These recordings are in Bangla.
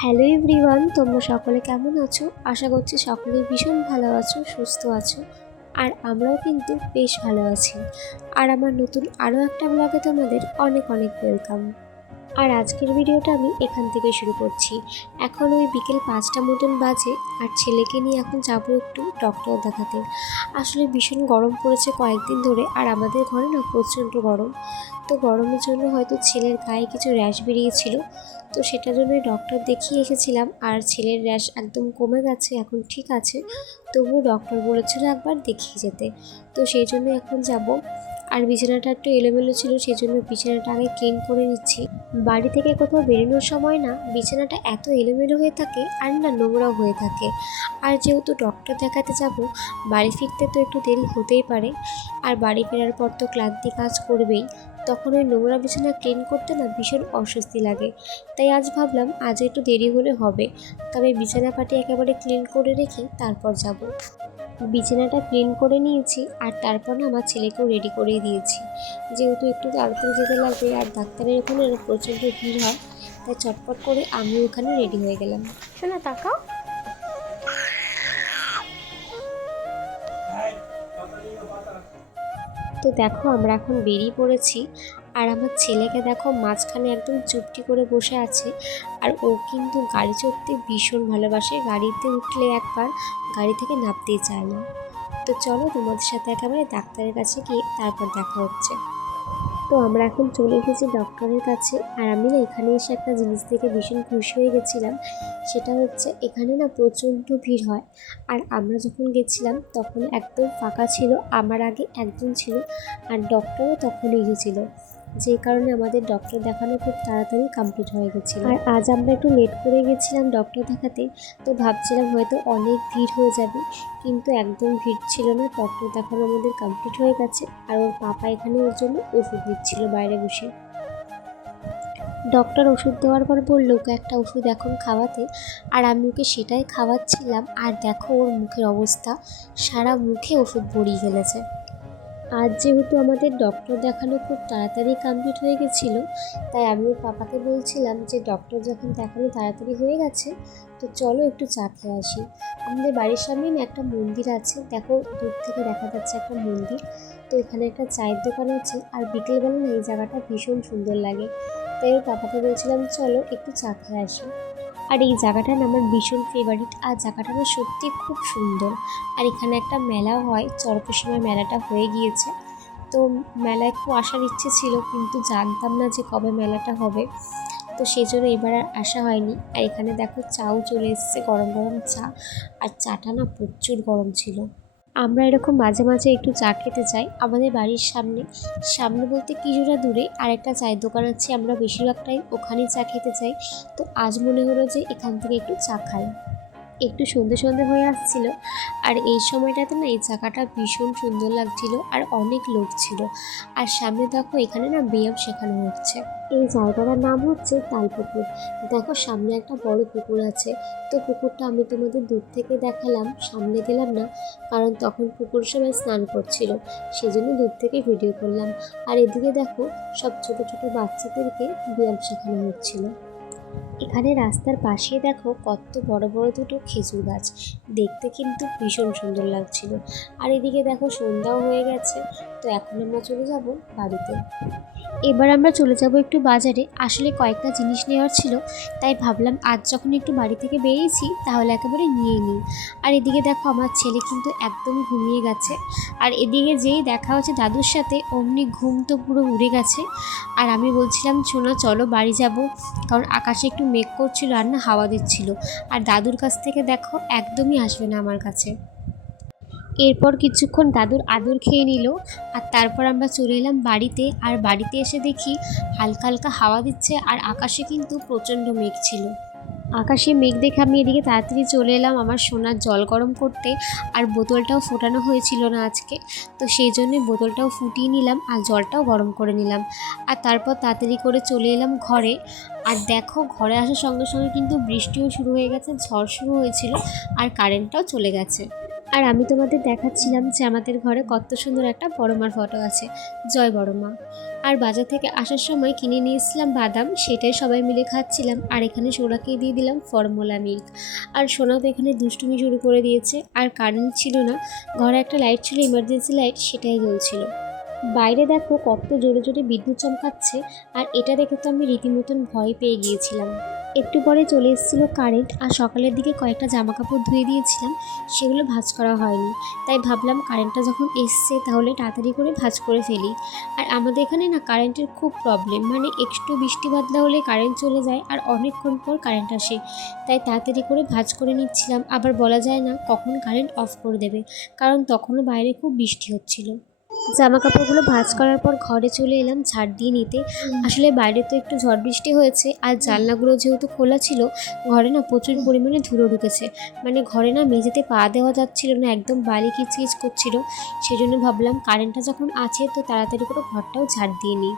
হ্যালো এভরিওয়ান, তোমরা সকলে কেমন আছো? আশা করছি সকলেই ভীষণ ভালো আছো, সুস্থ আছো। আর আমরাও কিন্তু বেশ ভালো আছি। আর আমার নতুন আরও একটা ব্লগে তোমাদের অনেক অনেক ওয়েলকাম। আর আজকের ভিডিওটা আমি এখান থেকে শুরু করছি। এখন ওই বিকেল 5টা মতন বাজে, আর ছেলেকে নিয়ে এখন যাবো একটু ডক্টর দেখাতে। আসলে ভীষণ গরম পড়েছে কয়েকদিন ধরে, আর আমাদের ঘরে না প্রচণ্ড গরম। তো গরমের জন্য হয়তো ছেলের গায়ে কিছু র্যাশ বেরিয়েছিল, তো সেটার জন্যই ডক্টর দেখিয়ে এসেছিলাম। আর ছেলের র্যাশ একদম কমে গেছে, এখন ঠিক আছে। তবুও ডক্টর বলেছিল একবার দেখিয়ে যেতে, তো সেই জন্য এখন যাব। আর বিছানাটা একটু এলোমেলো ছিল, সেই জন্য বিছানাটা আগে ক্লিন করে নিচ্ছি। বাড়ি থেকে কোথাও বেরোনোর সময় না বিছানাটা এত এলোমেলো হয়ে থাকে, আর না নোংরাও হয়ে থাকে। আর যেহেতু ডক্টর দেখাতে যাব, বাড়ি ফিরতে তো একটু দেরি হতেই পারে। আর বাড়ি ফেরার পর তো ক্লান্তি কাজ করবেই, তখন ওই নোংরা বিছানা ক্লিন করতে না ভীষণ অস্বস্তি লাগে। তাই আজ ভাবলাম আজ একটু দেরি হলে হবে, তবে বিছানা পাটি একেবারে ক্লিন করে রেখে তারপর যাব। বিছানাটা ক্লিন করে নিয়েছি, আর তারপর না আমার ছেলেকেও রেডি করেই দিয়েছি। যেহেতু একটু তাড়াতাড়ি যেতে লাগবে, আর ডাক্তারের ওখানে প্রচণ্ড ভিড় হয়, তাই চটপট করে আমিও ওখানে রেডি হয়ে গেলাম। শোনা তাকাও। তো দেখো আমরা এখন বেরিয়ে পড়েছি। আর আমার ছেলেকে দেখো মাঝখানে একদম চুপটি করে বসে আছে। আর ও কিন্তু গাড়ি চড়তে ভীষণ ভালোবাসে, গাড়িতে উঠলে একবার গাড়ি থেকে নামতেই চায় না। তো চলো তোমাদের সাথে একেবারে ডাক্তারের কাছে গিয়ে তারপর দেখা হচ্ছে। তো আমরা এখন চলে এসেছি ডক্টরের কাছে। আর আমি না এখানে এসে একটা জিনিস দেখে ভীষণ খুশি হয়ে গেছিলাম। সেটা হচ্ছে এখানে না প্রচণ্ড ভিড় হয়। আর আমরা যখন গেছিলাম তখন একদম ফাঁকা ছিল, আমার আগে একজন ছিল, আর ডক্টরও তখন এসেছিলো। যেই কারণে আমাদের ডক্টর দেখানো খুব তাড়াতাড়ি কমপ্লিট হয়ে গেছিলো। আর আজ আমরা একটু লেট করে গেছিলাম ডক্টর দেখাতে, তো ভাবছিলাম হয়তো অনেক ভিড় হয়ে যাবে, কিন্তু একদম ভিড় ছিল না। ডক্টর দেখানো আমাদের কমপ্লিট হয়ে গেছে। আর ওর পাপা এখানে ওর জন্য ওষুধ দিচ্ছিল বাইরে বসে। ডক্টর ওষুধ দেওয়ার পর বললো ওকে একটা ওষুধ এখন খাওয়াতে, আর আমি ওকে সেটাই খাওয়াচ্ছিলাম। আর দেখো ওর মুখের অবস্থা, সারা মুখে ওষুধ ভরিয়ে ফেলেছে। আজ যেহেতু আমাদের ডক্টর দেখানো খুব তাড়াতাড়ি কমপ্লিট হয়ে গেছিলো, তাই আমি ওর পাপাকে বলছিলাম যে ডক্টর যখন দেখানো তাড়াতাড়ি হয়ে গেছে, তো চলো একটু চা খেয়ে আসি। আমাদের বাড়ির সামনে না একটা মন্দির আছে, দেখো দূর থেকে দেখা যাচ্ছে একটা মন্দির। তো এখানে একটা চায়ের দোকান আছে, আর বিকেলবেলা না এই জায়গাটা ভীষণ সুন্দর লাগে। তাই ওর পাপাকে বলছিলাম চলো একটু চা খেয়ে আসি। আর এই জায়গাটা না আমার ভীষণ ফেভারিট, আর জায়গাটা না সত্যি খুব সুন্দর। আর এখানে একটা মেলাও হয়, চড়কের মেলাটা হয়ে গিয়েছে। তো মেলায় খুব আসার ইচ্ছে ছিল, কিন্তু জানতাম না যে কবে মেলাটা হবে, তো সেই জন্য এবার আর আসা হয়নি। আর এখানে দেখো চাও চলে এসেছে, গরম গরম চা। আর চাটা না প্রচুর গরম ছিল। আমরা এরকম মাঝে মাঝে একটু চা খেতে চাই। আমাদের বাড়ির সামনে, সামনে বলতে কিছুটা দূরে আরেকটা চায়ের দোকান আছে, আমরা বেশিরভাগ টাইম ওখানেই চা খেতে চাই। তো আজ মনে হলো যে এখান থেকে একটু চা খাই। একটু সন্ধে সন্ধে হয়ে আসছিল, আর এই সময়টাতে না এই জায়গাটা ভীষণ সুন্দর লাগছিল, আর অনেক লোক ছিল। আর সামনে দেখো এখানে না ব্যায়াম শেখানো হচ্ছে। এই জায়গাটার নাম হচ্ছে তালপুকুর। দেখো সামনে একটা বড় পুকুর আছে। তো পুকুরটা আমি তোমাদের দূর থেকে দেখালাম, সামনে গেলাম না, কারণ তখন পুকুর সবাই স্নান করছিল, সেজন্য দূর থেকে ভিডিও করলাম। আর এদিকে দেখো সব ছোট ছোট বাচ্চাদেরকে ব্যায়াম শেখানো হচ্ছিল। এখানে রাস্তার পাশে দেখো কত বড় বড় দুটো খেজুর গাছ, দেখতে কিন্তু ভীষণ সুন্দর লাগছিল। আর এদিকে দেখো সন্ধ্যাও হয়ে গেছে, তো এখন আমরা চলে যাব বাড়িতে। এবার আমরা চলে যাব একটু বাজারে, আসলে কয়েকটা জিনিস নেওয়ার ছিল, তাই ভাবলাম আজ যখন একটু বাড়ি থেকে বেরিয়েছি তাহলে একেবারে নিয়ে নিই। আর এদিকে দেখো আমার ছেলে কিন্তু একদম ঘুমিয়ে গেছে, আর এদিকে যেই দেখা হচ্ছে দাদুর সাথে অমনি ঘুম তো পুরো উড়ে গেছে। আর আমি বলছিলাম শোনো চলো বাড়ি যাব, কারণ আকাশে একটু মেঘ করছিল আর না হাওয়া দিচ্ছিল। আর দাদুর কাছ থেকে দেখো একদমই আসবে না আমার কাছে। এরপর কিছুক্ষণ দাদুর আদর খেয়ে নিল, আর তারপর আমরা চলে এলাম বাড়িতে। আর বাড়িতে এসে দেখি হালকা হালকা হাওয়া দিচ্ছে, আর আকাশে কিন্তু প্রচণ্ড মেঘ ছিল। আকাশে মেঘ দেখে আমি এদিকে তাড়াতাড়ি চলে এলাম আমার সোনার জল গরম করতে। আর বোতলটাও ফোটানো হয়েছিল না আজকে, তো সেই জন্যই বোতলটাও ফুটিয়ে নিলাম, আর জলটাও গরম করে নিলাম। আর তারপর তাড়াতাড়ি করে চলে এলাম ঘরে। আর দেখো ঘরে আসার সঙ্গে সঙ্গে কিন্তু বৃষ্টিও শুরু হয়ে গেছে, ঝড় শুরু হয়েছিল, আর কারেন্টটাও চলে গেছে। আর আমি তোমাদের দেখাচ্ছিলাম যে আমাদের ঘরে কত সুন্দর একটা বড়মার ফটো আছে, জয় বড়মা। আর বাজার থেকে আসার সময় কিনে নিয়ে এসেছিলাম বাদাম, সেটাই সবাই মিলে খাচ্ছিলাম। আর এখানে সোনাকে দিয়ে দিলাম ফর্মুলা মিল্ক। আর সোনা তো এখানে দুষ্টুমি শুরু করে দিয়েছে। আর কারেন্ট ছিল না, ঘরে একটা লাইট ছিল, ইমার্জেন্সি লাইট, সেটাই জ্বলছিল। বাইরে দেখো কত জোরে জোরে বিদ্যুৎ চমকাচ্ছে। আর এটা দেখে তো আমি রীতিমতন ভয় পেয়ে গিয়েছিলাম। একটু পরে চলে এসেছিল কারেন্ট। আর সকালের দিকে কয়েকটা জামা কাপড় ধুয়ে দিয়েছিলাম, সেগুলো ভাঁজ করা হয়নি। তাই ভাবলাম কারেন্টটা যখন এসছে তাহলে তাড়াতাড়ি করে ভাঁজ করে ফেলি। আর আমাদের এখানে না কারেন্টের খুব প্রবলেম, মানে একটু বৃষ্টি বাদলা হলে কারেন্ট চলে যায় আর অনেকক্ষণ পর কারেন্ট আসে। তাই তাড়াতাড়ি করে ভাঁজ করে নিচ্ছিলাম। আবার বলা যায় না কখন কারেন্ট অফ করে দেবে, কারণ তখনও বাইরে খুব বৃষ্টি হচ্ছিল। জামা কাপড়গুলো ভাঁজ করার পর ঘরে চলে এলাম ঝাড় দিয়ে নিতে। আসলে বাইরে তো একটু ঝড় বৃষ্টি হয়েছে, আর জানলাগুলো যেহেতু খোলা ছিল, ঘরে না প্রচুর পরিমাণে ধুলো ঢুকেছে। মানে ঘরে না মেঝেতে পা দেওয়া যাচ্ছিল না, একদম বালি কিচকিচ করছিল। সেই জন্য ভাবলাম কারেন্টটা যখন আছে তো তাড়াতাড়ি করে ঘরটাও ঝাড় দিয়ে নিই।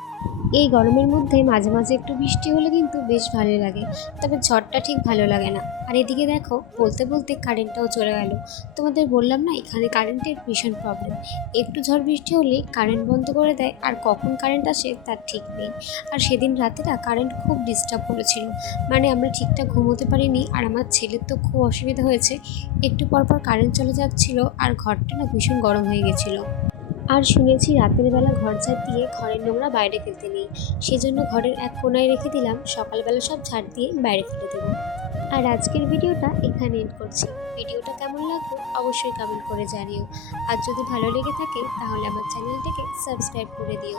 এই গরমের মধ্যে মাঝে মাঝে একটু বৃষ্টি হলে কিন্তু বেশ ভালো লাগে, তবে ঝড়টা ঠিক ভালো লাগে না। আর এদিকে দেখো বলতে বলতে কারেন্টটাও চলে গেল। তোমাদের বললাম না এখানে কারেন্টের ভীষণ প্রবলেম, একটু ঝড় বৃষ্টি হলে কারেন্ট বন্ধ করে দেয়, আর কখন কারেন্ট আসে তার ঠিক নেই। আর সেদিন রাতে না কারেন্ট খুব ডিস্টার্ব করেছিল, মানে আমরা ঠিকঠাক ঘুমোতে পারিনি। আর আমার ছেলের তো খুব অসুবিধা হয়েছে, একটু পর পর কারেন্ট চলে যাচ্ছিল আর ঘরটা না ভীষণ গরম হয়ে গেছিলো। আর শুনেছি রাতের বেলা ঘর ঝাড় দিয়ে ঘরের নোংরা বাইরে ফেলতে নেই, সেজন্য ঘরের এক কোনায় রেখে দিলাম, সকালবেলা সব ঝাড় দিয়ে বাইরে ফেলে দেবো। আর আজকের ভিডিওটা এখানে এন্ড করছি। ভিডিওটা কেমন লাগলো অবশ্যই কমেন্ট করে জানিও। আর যদি ভালো লেগে থাকে তাহলে আমার চ্যানেলটাকে সাবস্ক্রাইব করে দিও।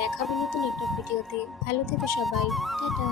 দেখাবো নতুন একটা ভিডিওতে। ভালো থেকো সবাই, টাটা।